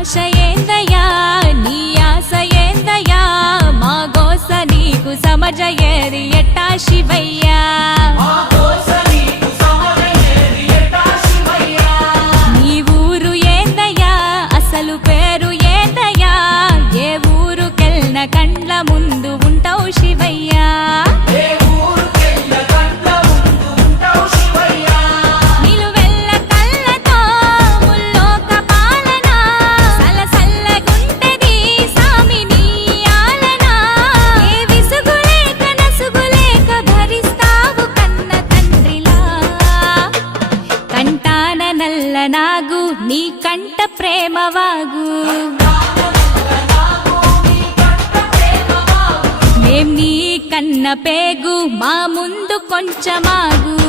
ఆశ ఏందయ్యా నీ ఆశ ఏందయ్యా మా గోస నీకు సమజయేది ఎట్టా శివయ్యా నీ ఊరు ఏందయ్యా అసలు పేరు ఏందయ్యా ఏ ఊరుకెళ్ళిన కండ్ల ముందు ఉంటావు శివయ్యా నాగు నీ కంట ప్రేమవాగు మేం నీ కన్న పేగు మా ముందు కొంచెమాగు